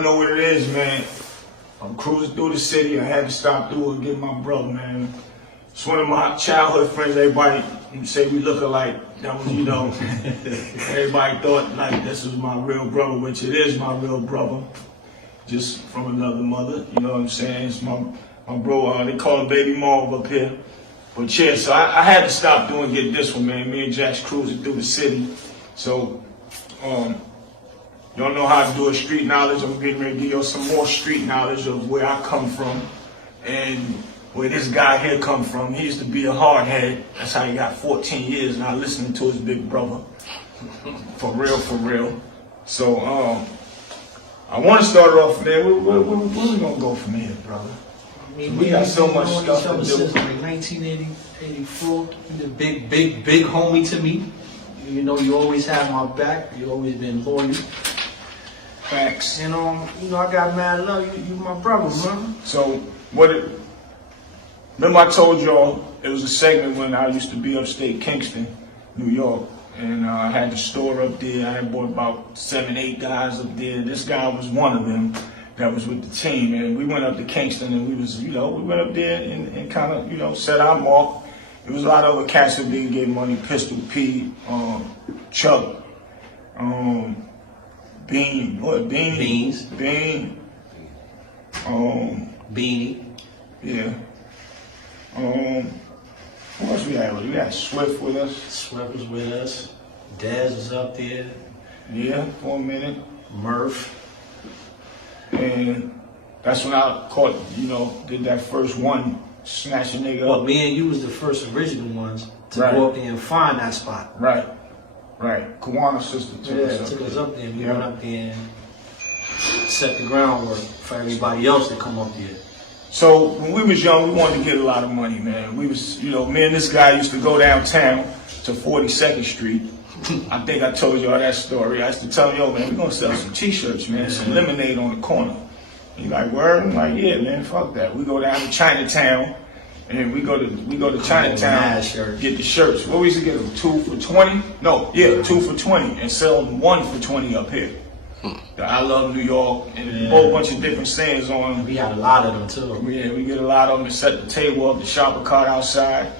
Y'all know what it is, man. I'm cruising through the city. I had to stop through and get my brother, man. It's one of my childhood friends. Everybody say we look alike. That was, you know, everybody thought like this was my real brother, which it is my real brother, just from another mother. You know what I'm saying? It's my bro. They call him Baby Marv up here. But yeah, so I had to stop through and get this one, man. Me and Jack's cruising through the city. So, y'all know how to do a street knowledge. I'm getting ready to give y'all some more street knowledge of where I come from and where this guy here come from. He used to be a hardhead. That's how he got 14 years now listening to his big brother. For real, for real. So, I want to start off, man. Where we going to go from here, brother? We got so much stuff to do. Since like 1984, you're the big homie to me. You know, you always have my back. You always been loyal. Facts. And you know, I got mad love. You my brother, man. So remember I told y'all it was a segment when I used to be upstate Kingston, New York, and I had the store up there. I had bought about 7, 8 guys up there. This guy was one of them that was with the team, and we went up to Kingston, and we went up there and kind of, you know, set our mark. There was a lot of other cats that didn't get money. Pistol P, Chuck, Bean, what, Beanie? Beans. Bean. Beanie. Yeah. Who else we had? We had Swift with us. Swift was with us. Daz was up there. Yeah, for a minute. Marv. And that's when I caught, you know, did that first one, snatch a nigga Well, up. me and you was the first original ones to Right. go up there and find that spot. Right. Kawana's sister took us up. Took us up there. We went up there and set the groundwork for everybody else to come up there. So when we was young, we wanted to get a lot of money, man. We was, you know, me and this guy used to go downtown to 42nd Street. I think I told y'all that story. I used to tell him, yo, man, we're gonna sell some t-shirts, man, some lemonade on the corner. He like, word? I'm like, yeah, man, fuck that. We go down to Chinatown, and we go to Chinatown, get the shirts. What we used to get them, 2 for 20? No, yeah, 2 for 20, and sell them 1 for 20 up here. The I Love New York, and a whole bunch of different sayings on them. We had a lot of them too. Yeah, we get a lot of them to set the table up, the shopper cart outside,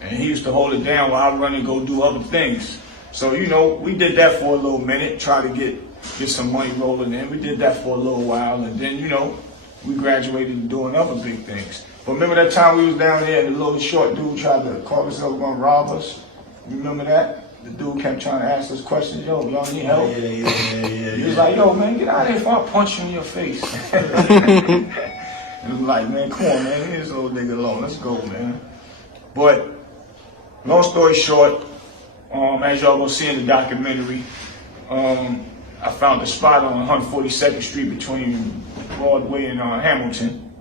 and he used to hold it down while I run and go do other things. So, you know, we did that for a little minute, try to get some money rolling in. We did that for a little while, and then, you know, we graduated to doing other big things. But remember that time we was down there and the little short dude tried to call himself going to rob us? You remember that? The dude kept trying to ask us questions. Yo, y'all need help? Yeah. He was like, yo, man, get out of here before I punch you in your face. And I'm like, man, come on, man, leave this little nigga alone. Let's go, man. But, long story short, as y'all gonna see in the documentary, I found a spot on 142nd Street between Broadway and Hamilton.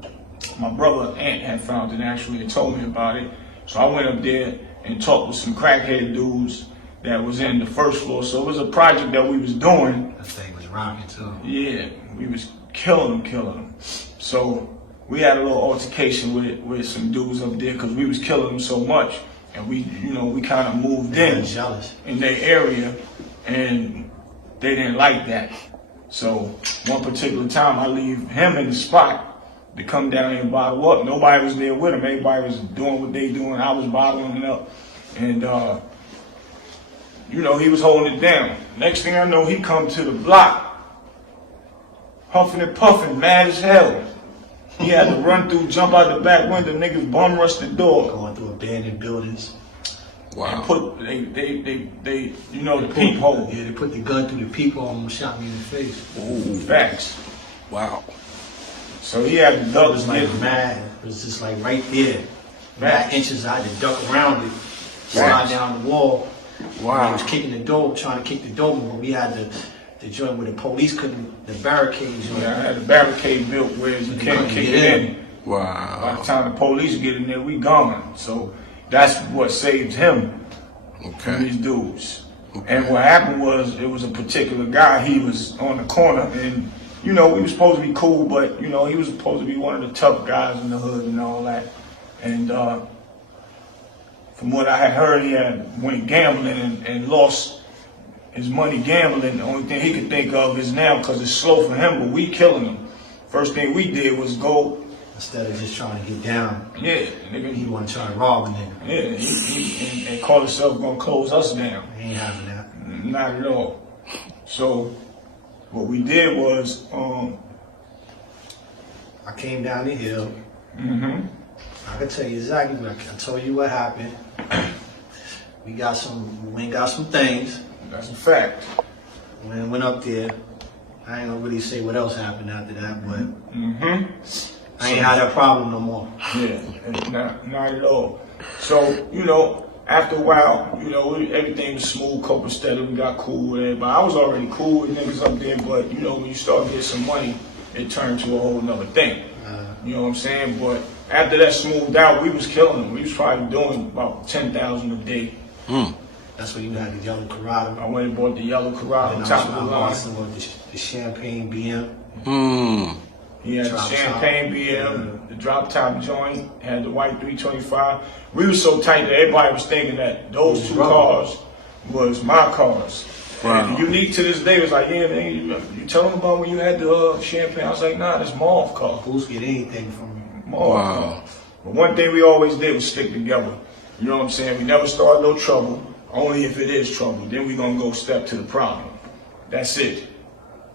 My brother Ant had found it actually and told me about it. So I went up there and talked with some crackhead dudes that was in the first floor. So it was a project that we was doing. That thing was rocking too. Yeah, we was killing them. So we had a little altercation with some dudes up there because we was killing them so much. And we, you know, we kind of moved in their area, and they didn't like that. So one particular time, I leave him in the spot to come down here and bottle up. Nobody was there with him. Everybody was doing what they doing. I was bottling it up, and you know, he was holding it down. Next thing I know, he come to the block, huffing and puffing, mad as hell. He had to run through, jump out the back window. Niggas bum rushed the door. Going through abandoned buildings. Wow. And put they you know, the peephole. Yeah, they put the gun through the peephole and shot me in the face. Ooh, facts. Wow. So he had the duck. It was like mad. It was just like right there. Mad inches. I had to duck around it, slide down the wall. Wow. He was kicking the door, trying to kick the door, but we had the joint where the police couldn't, the barricades. Yeah, I had a barricade built where you can't kick it in. Wow. By the time the police get in there, we gone. So that's what saved him from these dudes. Okay. And what happened was, it was a particular guy, he was on the corner, and, you know, we were supposed to be cool, but, you know, he was supposed to be one of the tough guys in the hood and all that. And from what I had heard, he had went gambling and lost his money gambling. The only thing he could think of is now because it's slow for him, but we killing him. First thing we did was go. Instead of just trying to get down, Yeah, nigga. he want to try to rob a nigga. Yeah, and call himself gonna close us down. He ain't having that. Not at all. So what we did was, I came down the hill. mm-hmm. I can tell you exactly what I told you what happened. We went and got some things. That's a fact. Went up there. I ain't gonna really say what else happened after that, but Mm-hmm. I ain't had that problem no more. Yeah, not at all. So, you know, after a while, you know, everything was smooth, copacetic, we got cool with it. But I was already cool with niggas up there, but, you know, when you start getting some money, it turned to a whole nother thing. You know what I'm saying? But after that smoothed out, we was killing them. We was probably doing about 10,000 a day. That's when you had the yellow Corrado. I went and bought the yellow Corrado on And top of the I line. also bought the champagne BM. He had the Drop champagne top. BM, the drop top joint, had the white 325. We was so tight that everybody was thinking that those two cars was my cars. Wow. And unique to this day was like, yeah, man, you tell them about when you had the champagne. I was like, nah, that's Marv car. Who's get anything from me? Marv Wow. car. But one thing we always did was stick together. You know what I'm saying? We never started no trouble. Only if it is trouble, then we gonna go step to the problem. That's it.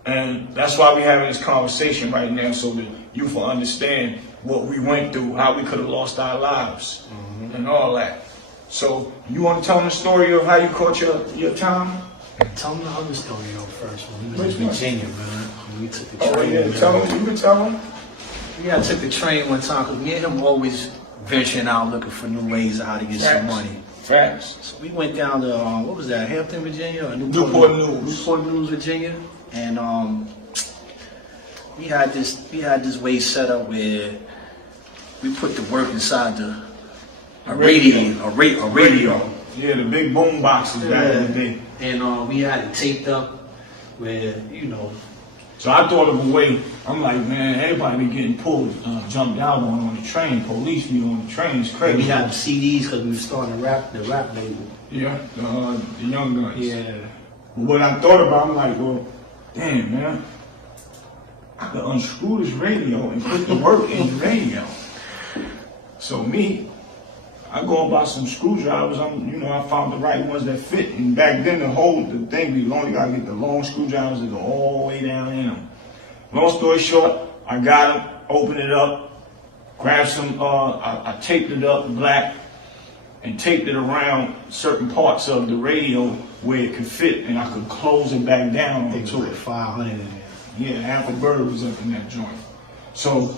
And that's why we're having this conversation right now, so that you will understand what we went through, how we could have lost our lives, and all that. So, you want to tell them the story of how you caught your time? Tell me the other story though first. When we was Which in one? Virginia, man. When we took the Oh train. yeah, man. tell them. You can tell them. Yeah, I took the train one time because me and him always venturing out looking for new ways of how to get some money. Facts. So we went down to what was that, Hampton, Virginia, or Newport News. Newport News, Virginia, and we had this way set up where we put the work inside a radio. Yeah, the big boom boxes back in the day. And we had it taped up where, you know. So I thought of a way. I'm like, man, everybody be getting pulled, jumped out on the train. Police be on the train. It's crazy. We had CDs because we were starting the rap label. Yeah, the young guns. Yeah. But what I thought about, I'm like, well, damn, man, I could unscrew this radio and put the work in the radio. So I go and buy some screwdrivers. I found the right ones that fit. And back then, the thing, you only gotta get the long screwdrivers that go all the way down in them. Long story short, I got them, opened it up, grabbed some, I taped it up black, and taped it around certain parts of the radio where it could fit, and I could close it back down I think it onto was it. like 500 in there. Yeah, half a bird was up in that joint. So,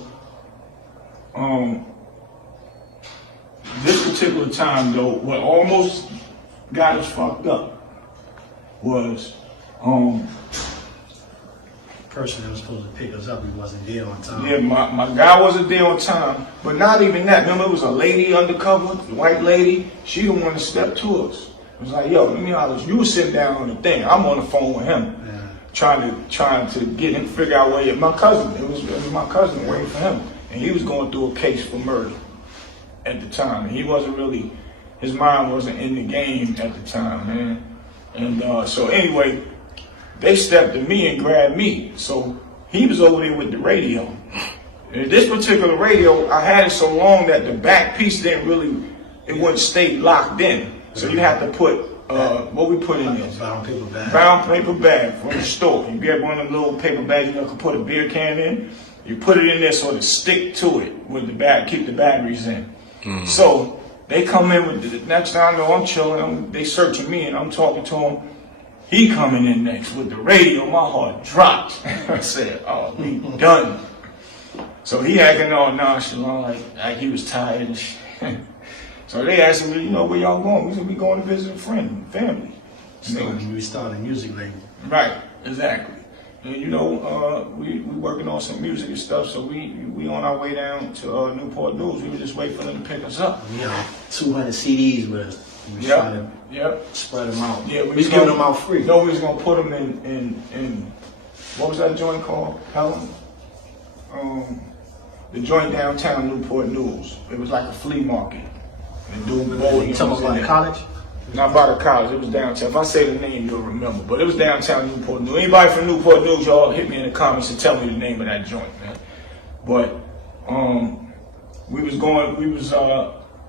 this particular time though, what almost got us fucked up was, Person that was supposed to pick us up, he wasn't there on time. yeah, my guy wasn't there on time, but not even that. Remember, it was a lady undercover, the white lady. She the one that stepped to us. It was like, yo, let me holler. You were sitting down on the thing. I'm on the phone with him, trying to get him figure out where my cousin. It was my cousin waiting for him, and he was going through a case for murder at the time. And he wasn't really, his mind wasn't in the game at the time, man. And so anyway, they stepped to me and grabbed me. So he was over there with the radio. And this particular radio, I had it so long that the back piece didn't really, it wouldn't stay locked in. So you have to put, what we put in there? Brown paper bag. Brown paper bag from the store. You get one of them little paper bags you can put a beer can in. You put it in there so to stick to it with the bag, keep the batteries in. So they come in with the next time I know I'm chilling, they searching me and I'm talking to him. He coming in next with the radio, my heart dropped. I said, oh, we done. So he acting all nonchalant, like he was tired and shit. So they asked him, where y'all going? We said, we going to visit a friend, family. So we started a music label. Right, exactly. And we working on some music and stuff, so we on our way down to Newport News. We were just waiting for them to pick us up. We had 200 CDs with us. We was trying to spread them out. Yeah, we was giving them out free. No, we was gonna put them in what was that joint called, Helen? The joint downtown Newport News. It was like a flea market. And doing You talking about the college? Not by the college, it was downtown. If I say the name, you'll remember. But it was downtown Newport News. Anybody from Newport News, y'all hit me in the comments and tell me the name of that joint, man. But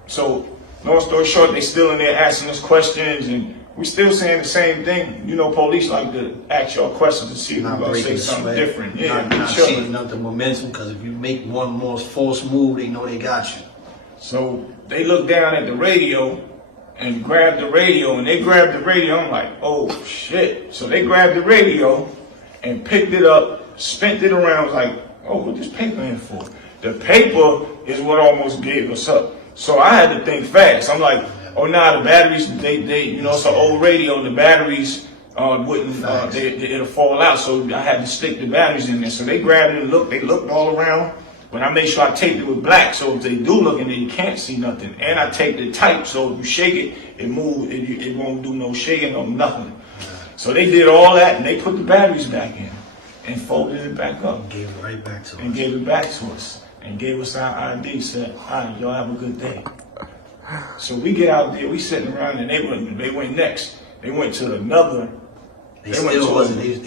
so long story short, they still in there asking us questions, and we still saying the same thing. You know, police like to ask y'all questions to see if we're gonna say something different. Yeah, not changing up the momentum, because if you make one more false move, they know they got you. So they look down at the radio and grab the radio, and they grabbed the radio. I'm like, oh shit. So they grabbed the radio and picked it up, spent it around, like, oh, what this paper in for? The paper is what almost gave us up. So I had to think fast. I'm like, oh nah, the batteries, they you know, it's an old radio, the batteries wouldn't, it'll fall out. So I had to stick the batteries in there. So they grabbed it and looked, they looked all around. But I made sure I taped it with black, so if they do look in there, you can't see nothing. And I taped it tight, so if you shake it, it moves, it won't do no shaking or nothing. So they did all that, and they put the batteries back in and folded it back up. And gave it right back to us. And gave it back to us. And gave us our ID, said, all right, y'all have a good day. So we get out there, we sitting around, and they went next. They went to another. They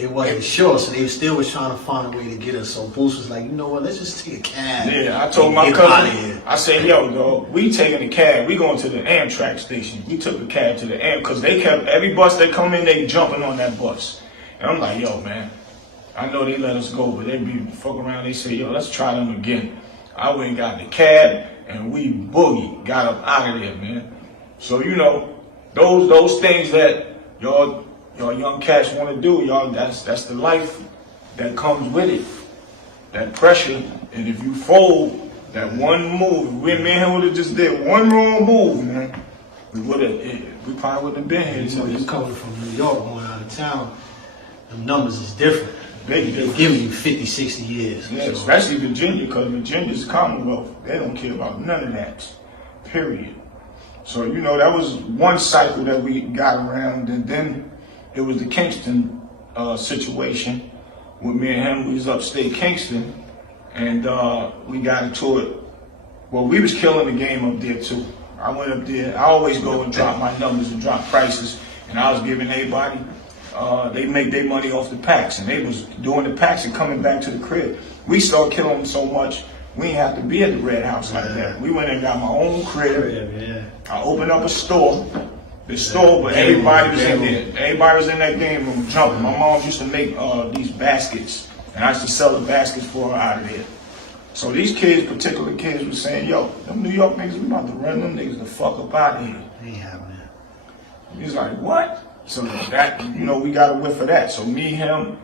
wasn't sure, so they still was trying to find a way to get us. So Boost was like, you know what, let's just take a cab. Yeah, I told my cousin, I said, yo, dog, we taking a cab. We going to the Amtrak station. We took a cab to the Am, because they kept, every bus that come in, they jumping on that bus. And I'm like, yo, man, I know they let us go, but they be fucking around. They say, yo, let's try them again. I went and got the cab, and we boogie, got up out of there, man. So, you know, those things that y'all young cats want to do, y'all, that's the life that comes with it. That pressure, and if you fold that one move, me and him would have just did one wrong move, man, we probably wouldn't have been here. You know, you coming from New York, going out of town, the numbers is different. They're giving you 50, 60 years. Yeah, so. Especially Virginia, because Virginia's Commonwealth. They don't care about none of that, period. So, you know, that was one cycle that we got around, and then it was the Kingston situation with me and him. We was upstate Kingston, and we got into it. Well, we was killing the game up there too. I went up there. I always go and drop my numbers and drop prices, and I was giving everybody. They make their money off the packs, and they was doing the packs and coming back to the crib. We started killing them so much, we didn't have to be at the Red House like that. We went and got my own crib. Yeah. I opened up a store. The store, but everybody was in there. Everybody was in that game room jumping. My mom used to make these baskets, and I used to sell the baskets for her out of there. So these kids, particular kids, were saying, yo, them New York niggas, we about to run them niggas the fuck up out of here. Ain't happening. He's like, what? So that, you know, we got a whiff of that. So me, him,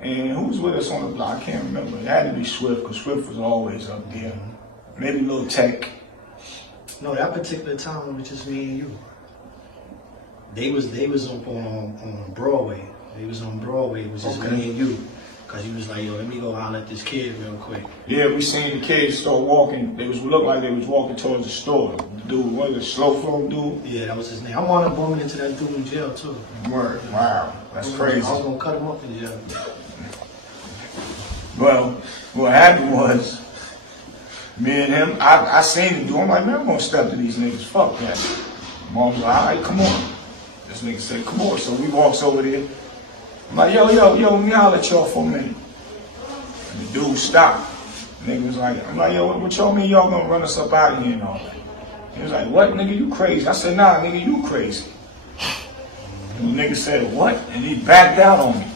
and who was with us on the block? I can't remember. It had to be Swift, because Swift was always up there. Maybe Lil Tech. No, that particular time it was just me and you. They was up on Broadway. They was on Broadway. It was just me and you. Cause you was like, yo, let me go holler at this kid real quick. Yeah, we seen the kids start walking. They looked like they was walking towards the store. The dude, what, the slow flow dude? Yeah, that was his name. I wound up bumping into that dude in jail too. Word, wow, that's crazy. I was gonna cut him up in jail. Well, what happened was, me and him, I seen him do. I'm like, man, I'm gonna step to these niggas. Fuck that. Mom's like, all right, come on. This nigga said, come on. So we walks over there. I'm like, yo, let me holler at y'all for a minute. And the dude stopped. The nigga was like, I'm like, yo, what y'all mean y'all gonna run us up out of here and all that? He was like, what, nigga, you crazy? I said, nah, nigga, you crazy. And the nigga said, what? And he backed out on me.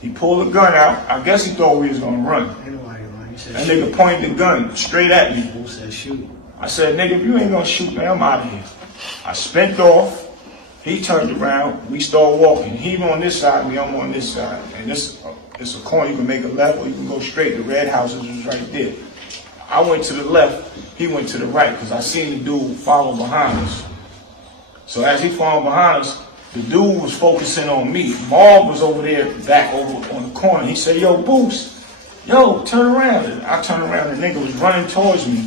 He pulled a gun out. I guess he thought we was gonna run. That nigga pointed the gun straight at me. Who said shoot? I said, nigga, if you ain't gonna shoot, man, I'm out of here. I spent off. He turned around, we started walking. He on this side, me, I'm on this side. And this it's a corner, you can make a left or you can go straight. The Red Houses was right there. I went to the left, he went to the right, because I seen the dude follow behind us. So as he followed behind us, the dude was focusing on me. Marv was over there, back over on the corner. He said, yo, Boost, yo, turn around. And I turned around, the nigga was running towards me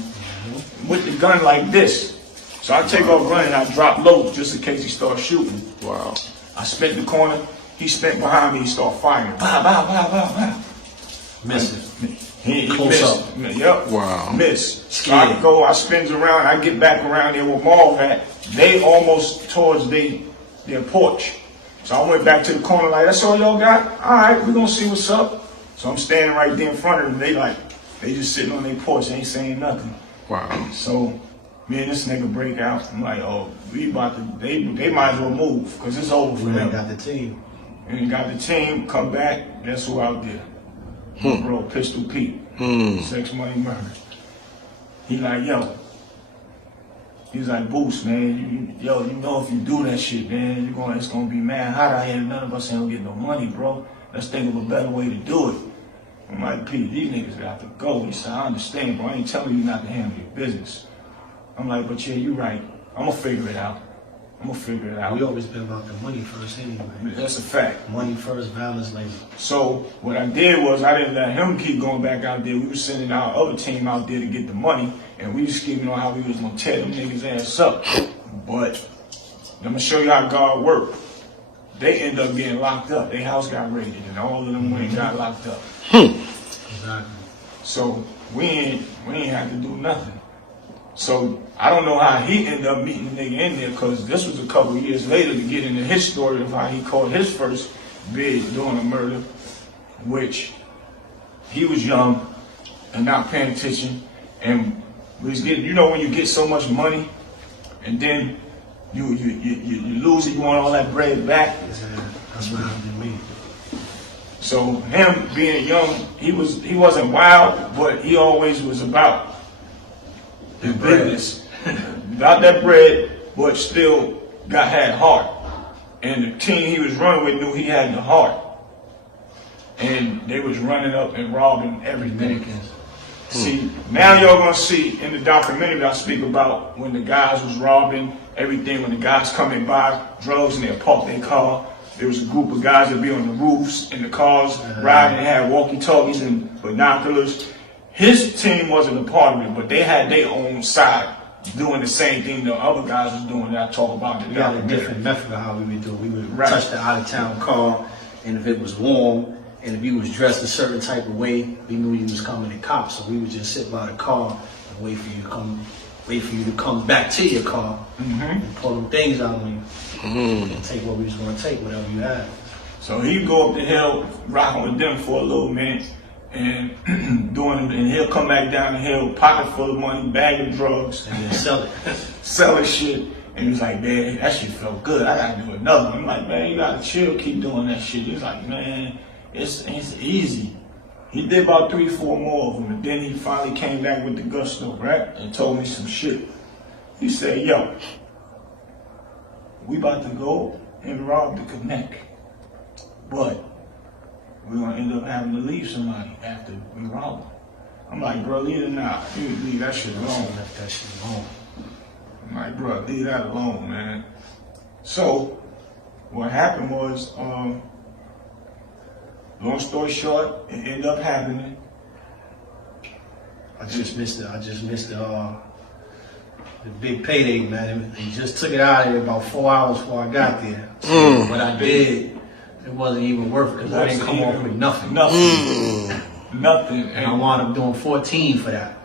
with the gun like this. So I take off running, I drop low just in case he starts shooting. Wow. I spent the corner, he spent behind me, he started firing. Bow, bow, bow, bow, bow. Missing. He close missed. Up. Yep. Wow. Miss. So I spins around, I get back around there with Marv at. They almost towards they their porch. So I went back to the corner like, that's all y'all got? All right, we're gonna see what's up. So I'm standing right there in front of them. They just sitting on their porch, ain't saying nothing. Wow. So me and this nigga break out. I'm like, oh, we about to, they might as well move, because it's over for them. We got the team. And we got the team, come back, guess who out there? Bro, Pistol Pete. Sex, Money, Murder. He like, yo. He's like, Boost, man, you know if you do that shit, man, it's gonna be mad hot out here. None of us ain't gonna get no money, bro. Let's think of a better way to do it. I'm like, Pete, these niggas got to go. He said, I understand, bro. I ain't telling you not to handle your business. I'm like, but yeah, you right. I'm gonna figure it out. We always been about the money first anyway. That's a fact. Money first, violence later. So what I did was I didn't let him keep going back out there. We were sending our other team out there to get the money, and we was scheming on how we was gonna tear them niggas ass up. But I'm gonna show you how God worked. They end up getting locked up. Their house got raided, and all of them went and got locked up. Exactly. So we ain't have to do nothing. So I don't know how he ended up meeting the nigga in there, because this was a couple of years later to get into his story of how he caught his first bid doing a murder, which he was young and not paying attention, and was getting, you know, when you get so much money and then you lose it, you want all that bread back. That's what happened to me. So him being young, he wasn't wild, but he always was about his business, got that bread, but still had heart. And the team he was running with knew he had the heart. And they was running up and robbing everything. See, now y'all gonna see in the documentary I speak about when the guys was robbing everything, when the guys come and buy drugs and they park their car. There was a group of guys that be on the roofs in the cars riding, they had walkie-talkies and binoculars. His team wasn't a part of it, but they had their own side doing the same thing the other guys was doing that I talk about. We had a different method of how we would do it. We would touch the out-of-town car, and if it was warm, and if you was dressed a certain type of way, we knew you was coming to cops, so we would just sit by the car and wait for you to come back to your car and pull them things out on you and take what we was going to take, whatever you had. So he'd go up the hill, rocking with them for a little minute, and and he'll come back down the hill, pocket full of money, bag of drugs, and then sell it. Sell his shit. And he's like, man, that shit felt good. I gotta do another one. I'm like, man, you gotta chill, keep doing that shit. He's like, man, it's easy. He did about 3 or 4 more of them, and then he finally came back with the gusto, right? And told me some shit. He said, yo, we about to go and rob the Connect, but we're gonna end up having to leave somebody after we rob them. I'm like, bro, leave it now. You leave that shit alone. Left that shit alone. I'm like, bro, leave that alone, man. So what happened was, long story short, it ended up happening. I just missed the big payday, man. He just took it out of there about 4 hours before I got there. So what I did, it wasn't even worth it because I didn't come off with nothing. Nothing. And I wound up doing 14 for that.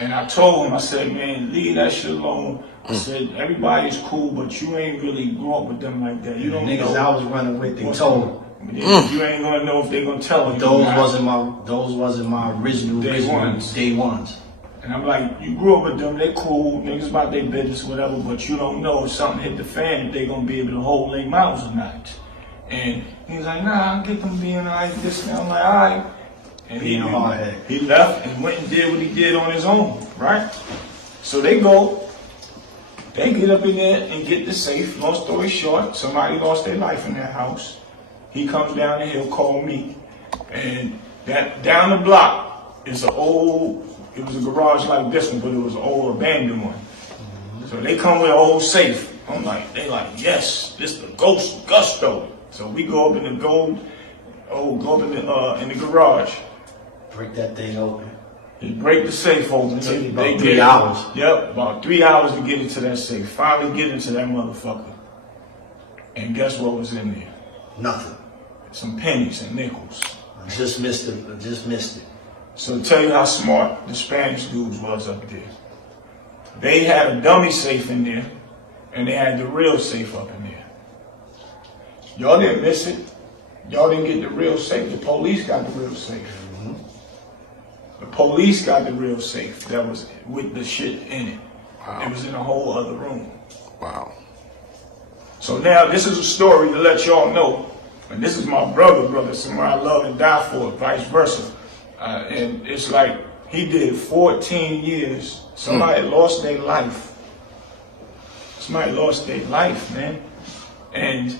And I told him, I said, man, leave that shit alone. I said, everybody's cool, but you ain't really grew up with them like that. You don't know. Niggas I was running with, they told me. You ain't gonna know if they gonna tell you. Those wasn't my original day ones. And I'm like, you grew up with them, they cool, niggas about their business, whatever, but you don't know if something hit the fan, if they gonna be able to hold their mouths or not. And he was like, nah, I'll get them being like this. And I'm like, all right. And he left and went and did what he did on his own, right? So they get up in there and get the safe. Long story short, somebody lost their life in that house. He comes down the hill, call me, and that down the block is it was a garage like this one, but it was an old abandoned one. So they come with an old safe. They like, yes, this the ghost gusto. So we go up in the in the garage. Break that thing open. He break the safe open. It took me about 3 hours. Yep, about 3 hours to get into that safe. Finally get into that motherfucker. And guess what was in there? Nothing. Some pennies and nickels. I just missed it. So to tell you how smart the Spanish dudes was up there. They had a dummy safe in there, and they had the real safe up in there. Y'all didn't miss it. Y'all didn't get the real safe. The police got the real safe. The police got the real safe that was with the shit in it. Wow. It was in a whole other room. Wow. So now this is a story to let y'all know, and this is my brother, somebody I love and die for, vice versa. And it's like he did 14 years. Somebody lost their life. Somebody lost their life, man. And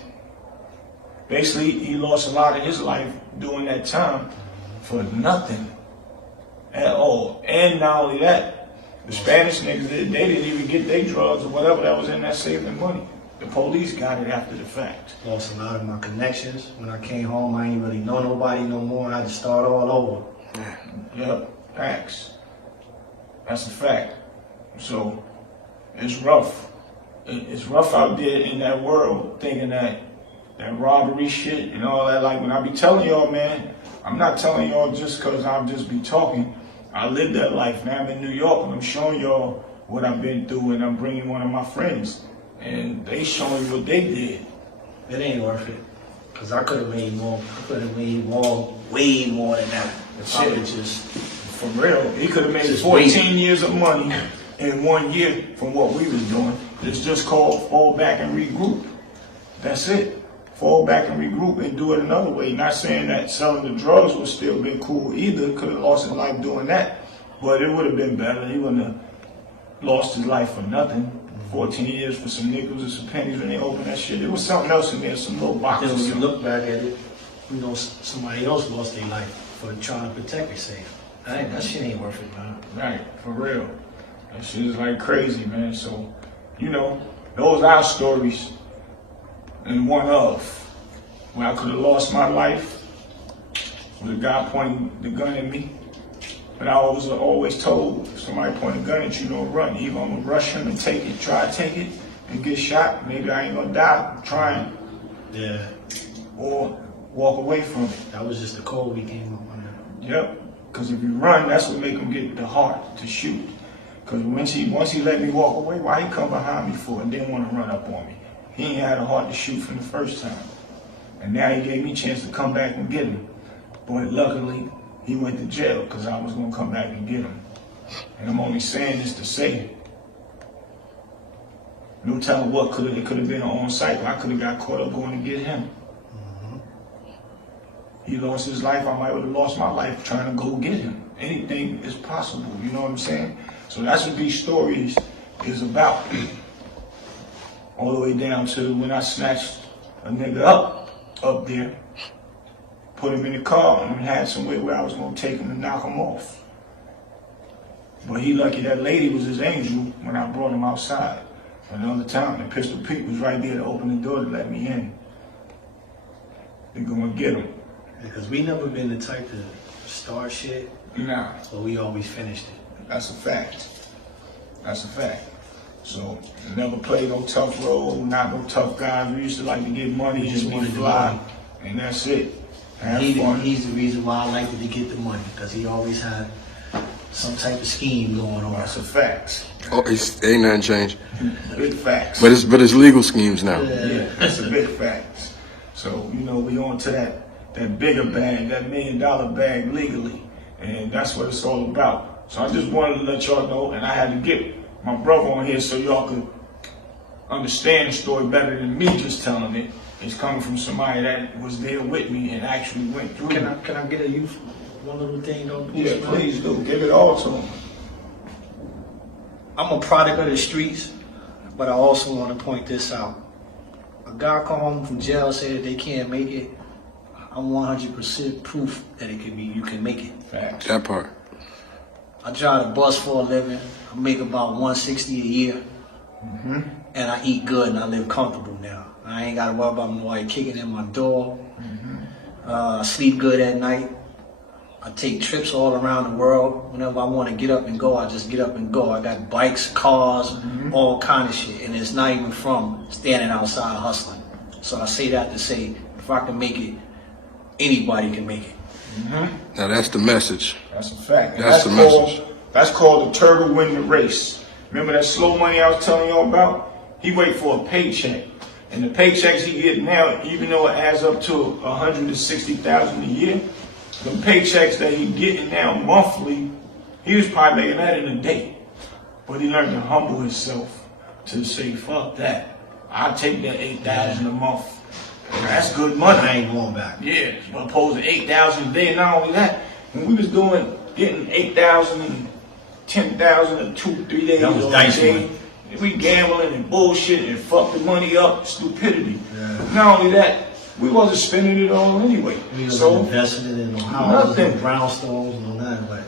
basically he lost a lot of his life during that time for nothing at all. And not only that, the Spanish niggas, they didn't even get their drugs or whatever that was in that saving money. The police got it after the fact. Lost a lot of my connections. When I came home, I ain't really know nobody no more. I had to start all over. Yep, facts. That's a fact. So it's rough. It's rough out there in that world thinking that robbery shit and all that. Like when I be telling y'all, man, I'm not telling y'all just because I'll just be talking. I live that life. Now I'm in New York and I'm showing y'all what I've been through, and I'm bringing one of my friends and they showing what they did. It ain't worth it. Because I could have made more. I could have made more, way more than that. If I would just... For real, he could have made 14 years of money in 1 year from what we was doing. It's just called fall back and regroup. That's it. Fall back and regroup and do it another way. Not saying that selling the drugs would still been cool either. Could have lost his life doing that. But it would have been better. He wouldn't have lost his life for nothing. 14 years for some nickels and some pennies when they opened that shit. There was something else in there, some little box. Then when you look back at it, you know, somebody else lost their life for trying to protect themselves. That shit ain't worth it, man. Right, for real. That shit is like crazy, man. So, you know, those are our stories. And one of, where I could have lost my life with a guy pointing the gun at me. But I was always told, if somebody point a gun at you, don't run. Either I'm gonna rush him and take it, try to take it, and get shot. Maybe I ain't gonna die trying. Yeah. Or walk away from it. That was just the code we came up under. Yep. Because if you run, that's what make him get the heart to shoot. Because once he let me walk away, why he come behind me for and didn't want to run up on me? He ain't had a heart to shoot from the first time. And now he gave me a chance to come back and get him. But luckily, he went to jail because I was going to come back and get him. And I'm only saying this to say, no telling what it could have been on site. I could have got caught up going to get him. He lost his life, I might have lost my life trying to go get him. Anything is possible, you know what I'm saying? So that's what these stories is about. All the way down to when I snatched a nigga up there, put him in the car and had somewhere where I was gonna take him and knock him off. But he lucky that lady was his angel when I brought him outside. Another time, the Pistol Pete was right there to open the door to let me in. They're gonna get him. Because we never been the type to start shit, Nah, but we always finished it. that's a fact. That's a fact. So, never played no tough role, not no tough guys. We used to like to get money, just be fly, and that's it. Have fun. He's the reason why I liked to get the money, because he always had some type of scheme going on. That's a fact. Oh, ain't nothing changed. Big facts. But it's legal schemes now. Yeah, that's a big fact. So, you know, we on to that bigger bag, that $1 million bag legally. And that's what it's all about. So I just wanted to let y'all know, and I had to get my brother on here so y'all could understand the story better than me just telling it. It's coming from somebody that was there with me and actually went through it. Can I get one little thing though? Yeah, please do. Give it all to him. I'm a product of the streets, but I also want to point this out. A guy come home from jail said that they can't make it. I'm 100% proof that it can be. You can make it. Facts. That part. I drive a bus for a living. I make about $160 a year, and I eat good and I live comfortable now. I ain't got to worry about nobody kicking in my door. I sleep good at night. I take trips all around the world. Whenever I want to get up and go, I just get up and go. I got bikes, cars, all kind of shit, and it's not even from standing outside hustling. So I say that to say, if I can make it, anybody can make it. Now that's the message. That's a fact. And That's the message. That's called the turtle win the race. Remember that slow money I was telling y'all about? He wait for a paycheck. And the paychecks he getting now, even though it adds up to $160,000 a year, the paychecks that he getting now monthly, he was probably making that in a day. But he learned to humble himself to say, fuck that. I'll take that $8,000 a month. That's good money. I ain't going back. Yeah, but opposed to $8,000 a day. And not only that, when we was getting $8,000 and $10,000 in 2-3 days, That was dice money. we gambling and bullshit and fuck the money up, stupidity. Yeah. Not only that, we wasn't spending it all anyway. We was So investing it in no houses, nothing. no brownstones, no nothing. But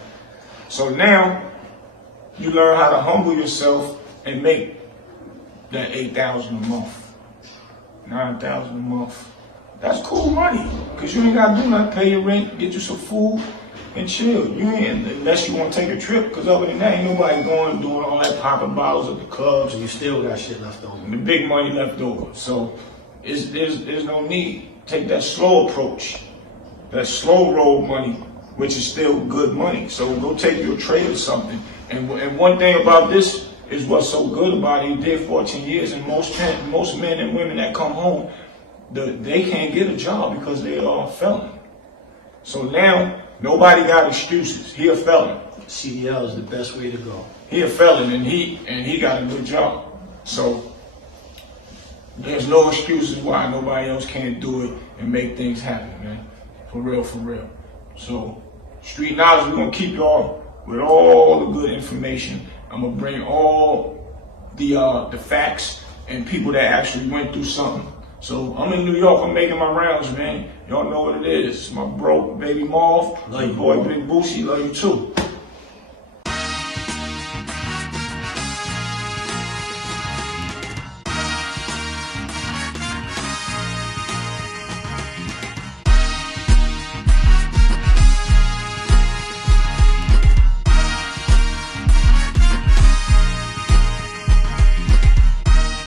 So now you learn how to humble yourself and make that $8,000 a month, $9,000 a month. That's cool money, cause you ain't gotta do nothing. Pay your rent, get you some food, and chill. You ain't, unless you want to take a trip, cause other than that, ain't nobody going doing all that popping bottles at the clubs so you still got shit left over. and the big money left over. So there's no need. Take that slow approach, that slow roll money, which is still good money. So go take your trade or something. And one thing about this is what's so good about it. He did 14 years, and most men and women that come home, they can't get a job because they are felon. So now nobody got excuses. He a felon. CDL is the best way to go. He a felon, and he got a good job. So there's no excuses why nobody else can't do it and make things happen, man. For real, for real. So Street Knowledge, we're gonna keep y'all with all the good information. I'm gonna bring all the facts and people that actually went through something. So I'm in New York, I'm making my rounds, man. Y'all know what it is. My bro, baby Marv, Love you, boy, bro. Big Bootsie, love you too.